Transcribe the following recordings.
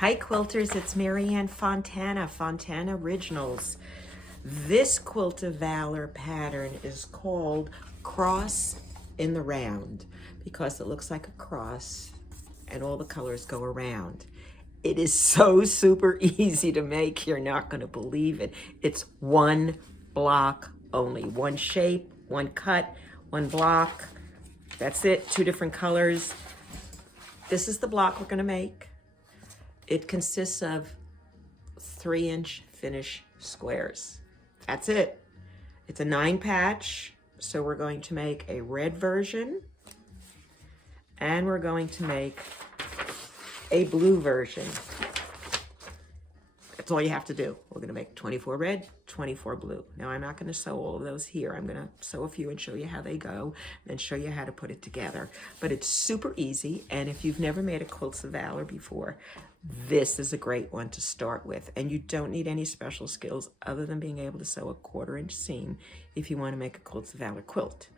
Hi quilters, it's Marianne Fontana, FontanaOriginals. This Quilt of Valor pattern is called Cross in the Round because it looks like a cross and all the colors go around. It is so super easy to make, you're not going to believe it. It's one block only, one shape, one cut, one block. That's it, two different colors. This is the block we're going to make. It consists of 3-inch finish squares. That's it. It's a 9-patch, so we're going to make a red version, and we're going to make a blue version. That's all you have to do. We're going to make 24 red, 24 blue. Now, I'm not going to sew all of those here. I'm going to sew a few and show you how they go, and show you how to put it together. But it's super easy, and if you've never made a Quilts of Valor before, this is a great one to start with. And you don't need any special skills other than being able to sew a 1/4-inch seam if you want to make a Quilts of Valor quilt.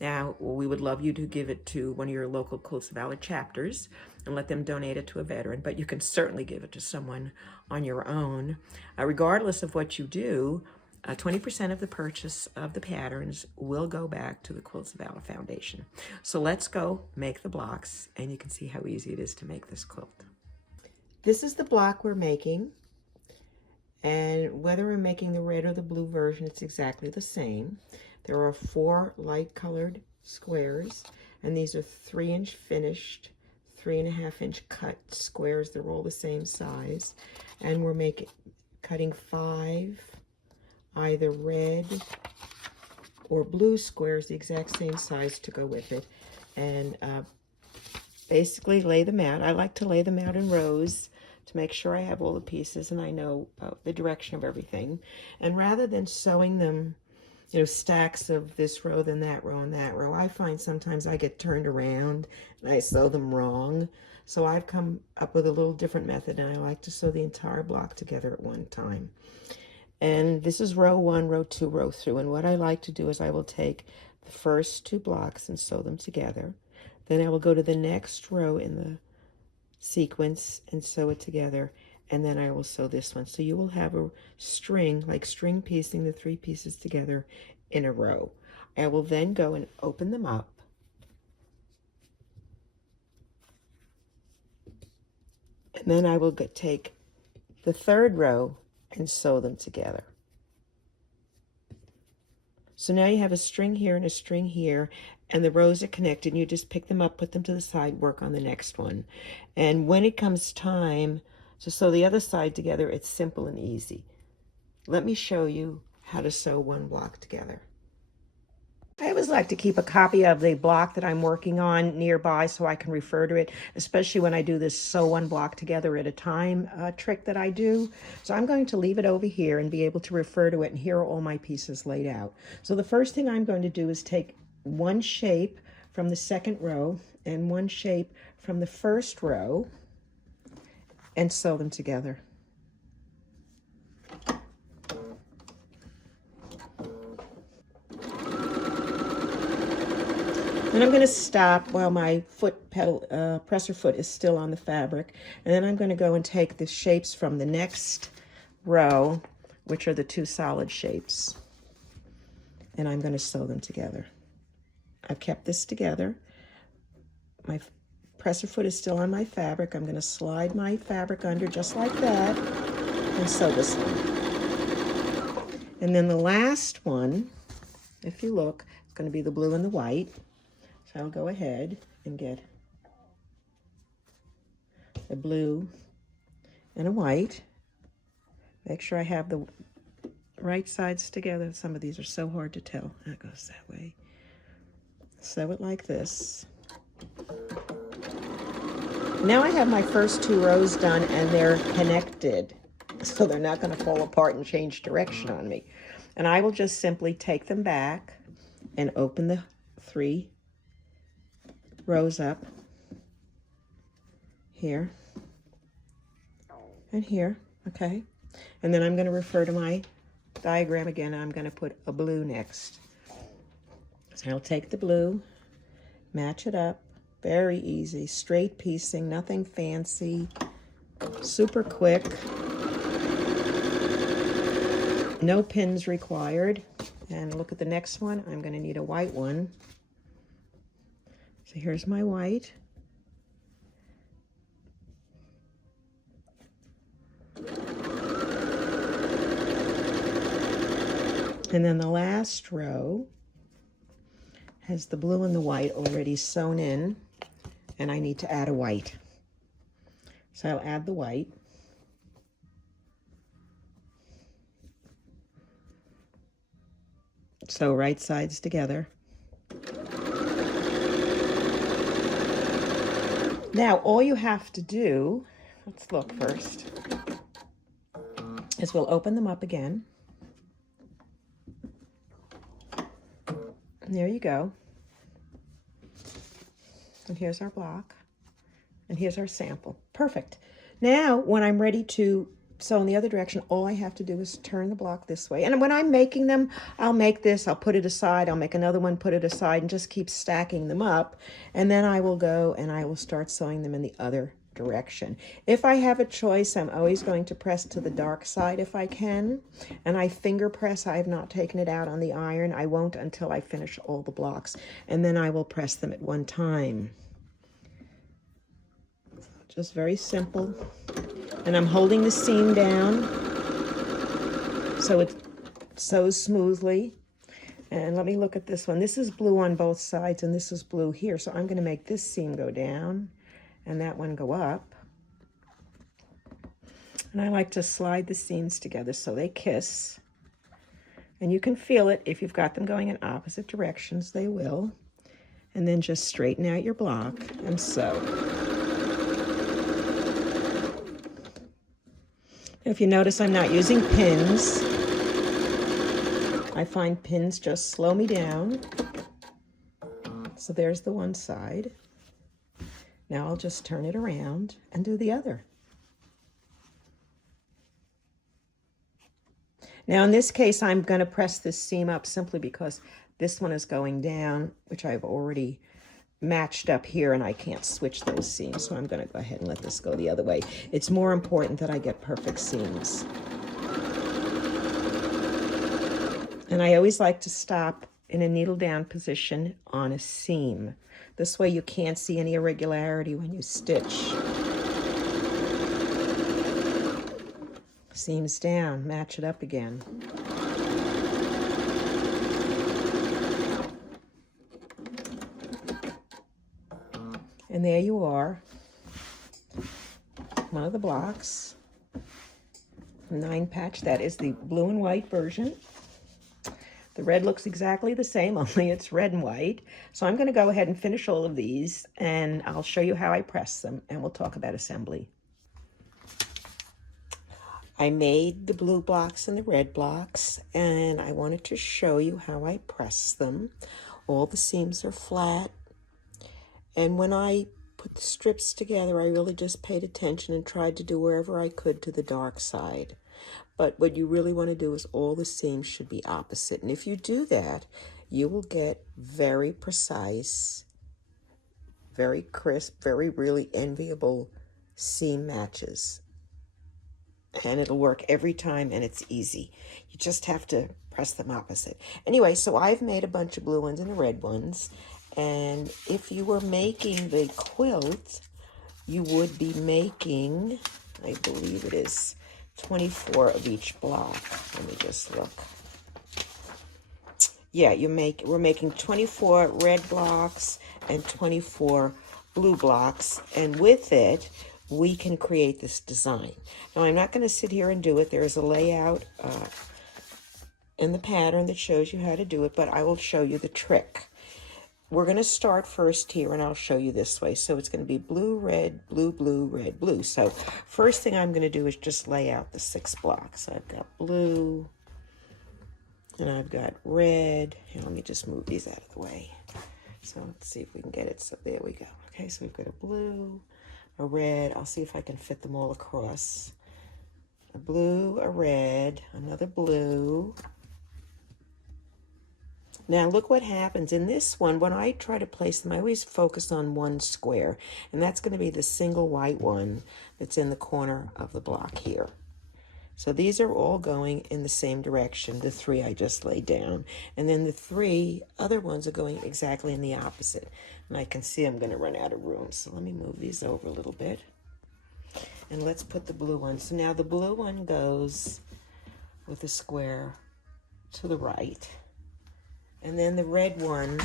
Now, we would love you to give it to one of your local Quilts of Valor chapters and let them donate it to a veteran, but you can certainly give it to someone on your own. Regardless of what you do, 20% of the purchase of the patterns will go back to the Quilts of Valor Foundation. So let's go make the blocks, and you can see how easy it is to make this quilt. This is the block we're making, and whether we're making the red or the blue version, it's exactly the same. There are 4 light colored squares, and these are 3-inch finished, 3.5-inch cut squares. They're all the same size, and we're cutting 5 either red or blue squares, the exact same size, to go with it, and basically lay them out. I like to lay them out in rows to make sure I have all the pieces and I know the direction of everything. And rather than sewing them, stacks of this row, then that row, and that row, I find sometimes I get turned around and I sew them wrong. So I've come up with a little different method, and I like to sew the entire block together at one time. And this is row 1, row 2, row 3. And what I like to do is I will take the first 2 blocks and sew them together. Then I will go to the next row in the sequence and sew it together, and then I will sew this one. So you will have a string, like string piecing the 3 pieces together in a row. I will then go and open them up, and then I will take the 3rd row and sew them together. So now you have a string here and a string here, and the rows are connected. You just pick them up, put them to the side, work on the next one. And when it comes time to sew the other side together, it's simple and easy. Let me show you how to sew one block together. I always like to keep a copy of the block that I'm working on nearby so I can refer to it, especially when I do this sew one block together at a time trick that I do. So I'm going to leave it over here and be able to refer to it, and here are all my pieces laid out. So the first thing I'm going to do is take one shape from the 2nd row and one shape from the 1st row and sew them together. Then I'm going to stop while my presser foot is still on the fabric. And then I'm going to go and take the shapes from the next row, which are the 2 solid shapes. And I'm going to sew them together. I've kept this together. My presser foot is still on my fabric. I'm going to slide my fabric under just like that and sew this one. And then the last one, if you look, it's going to be the blue and the white. So I'll go ahead and get a blue and a white. Make sure I have the right sides together. Some of these are so hard to tell. That goes that way. Sew it like this. Now I have my first 2 rows done, and they're connected, so they're not going to fall apart and change direction on me. And I will just simply take them back and open the 3 rows up here and here, okay? And then I'm going to refer to my diagram again, and I'm going to put a blue next. So I'll take the blue, match it up, very easy, straight piecing, nothing fancy. Super quick. No pins required. And look at the next one. I'm going to need a white one. So here's my white. And then the last row has the blue and the white already sewn in, and I need to add a white. So I'll add the white. Sew right sides together. Now all you have to do, let's look first, is we'll open them up again. And there you go. And here's our block. And here's our sample. Perfect. Now, when I'm ready to sew in the other direction, all I have to do is turn the block this way. And when I'm making them, I'll make this, I'll put it aside, I'll make another one, put it aside, and just keep stacking them up. And then I will go and I will start sewing them in the other direction. If I have a choice, I'm always going to press to the dark side if I can. And I finger press. I have not taken it out on the iron. I won't until I finish all the blocks. And then I will press them at one time. Just very simple. And I'm holding the seam down so it sews smoothly. And let me look at this one. This is blue on both sides and this is blue here. So I'm going to make this seam go down and that one go up. And I like to slide the seams together so they kiss. And you can feel it if you've got them going in opposite directions, they will. And then just straighten out your block and sew. If you notice, I'm not using pins. I find pins just slow me down. So there's the one side. Now I'll just turn it around and do the other. Now in this case, I'm going to press this seam up simply because this one is going down, which I've already matched up here, and I can't switch those seams, so I'm going to go ahead and let this go the other way. It's more important that I get perfect seams. And I always like to stop in a needle down position on a seam. This way you can't see any irregularity when you stitch. Seams down, match it up again. And there you are, one of the blocks, 9 patch. That is the blue and white version. The red looks exactly the same, only it's red and white. So I'm going to go ahead and finish all of these, and I'll show you how I press them, and we'll talk about assembly. I made the blue blocks and the red blocks, and I wanted to show you how I press them. All the seams are flat, and when I put the strips together, I really just paid attention and tried to do wherever I could to the dark side. But what you really want to do is all the seams should be opposite. And if you do that, you will get very precise, very crisp, very really enviable seam matches. And it'll work every time, and it's easy. You just have to press them opposite. Anyway, so I've made a bunch of blue ones and the red ones. And if you were making the quilt, you would be making, I believe it is 24 of each block. Let me just look. Yeah, we're making 24 red blocks and 24 blue blocks, and with it, we can create this design. Now, I'm not going to sit here and do it. There is a layout in the pattern that shows you how to do it, but I will show you the trick. We're going to start first here, and I'll show you this way. So it's going to be blue, red, blue, blue, red, blue. So first thing I'm going to do is just lay out the 6 blocks. I've got blue, and I've got red. Here, let me just move these out of the way. So let's see if we can get it. So there we go. Okay, so we've got a blue, a red. I'll see if I can fit them all across. A blue, a red, another blue, Now look what happens in this one. When I try to place them, I always focus on one square, and that's going to be the single white one that's in the corner of the block here. So these are all going in the same direction, the 3 I just laid down. And then the 3 other ones are going exactly in the opposite. And I can see I'm going to run out of room. So let me move these over a little bit. And let's put the blue one. So now the blue one goes with the square to the right. And then the red one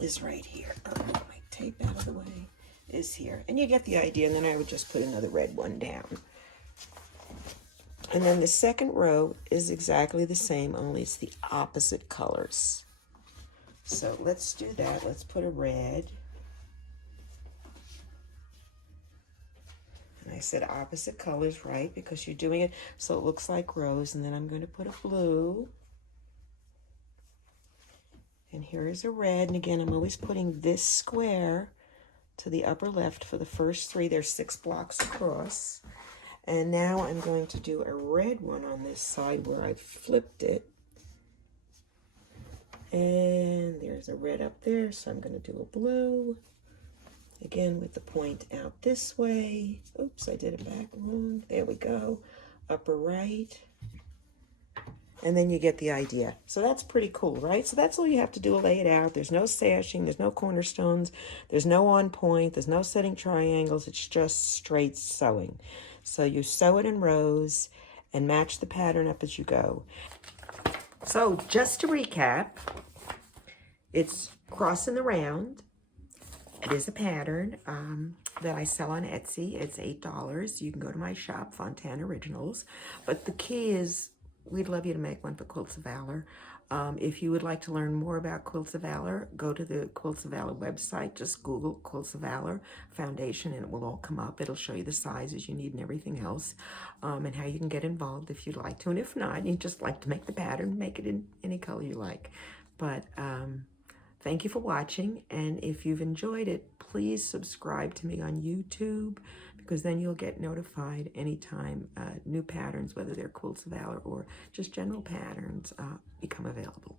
is right here. Oh, my tape out of the way. Is here, and you get the idea. And then I would just put another red one down, and then the second row is exactly the same, only it's the opposite colors. So let's do that. Let's put a red, and I said opposite colors, right, because you're doing it so it looks like rows. And then I'm going to put a blue, and here is a red. And again, I'm always putting this square to the upper left for the first 3. There's 6 blocks across. And now I'm going to do a red one on this side where I flipped it. And there's a red up there, so I'm going to do a blue. Again, with the point out this way. Oops, I did it back wrong. There we go. Upper right. And then you get the idea. So that's pretty cool, right? So that's all you have to do, lay it out. There's no sashing, there's no cornerstones, there's no on point, there's no setting triangles. It's just straight sewing. So you sew it in rows and match the pattern up as you go. So just to recap, it's crossing the round. It is a pattern that I sell on Etsy. It's $8. You can go to my shop, FontanaOriginals. But the key is, we'd love you to make one for Quilts of Valor. If you would like to learn more about Quilts of Valor, go to the Quilts of Valor website. Just Google Quilts of Valor Foundation and it will all come up. It'll show you the sizes you need and everything else, and how you can get involved if you'd like to. And if not, you just like to make the pattern, make it in any color you like. But thank you for watching. And if you've enjoyed it, please subscribe to me on YouTube, because then you'll get notified anytime new patterns, whether they're Quilts of Valor or just general patterns, become available.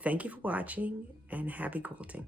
Thank you for watching, and happy quilting.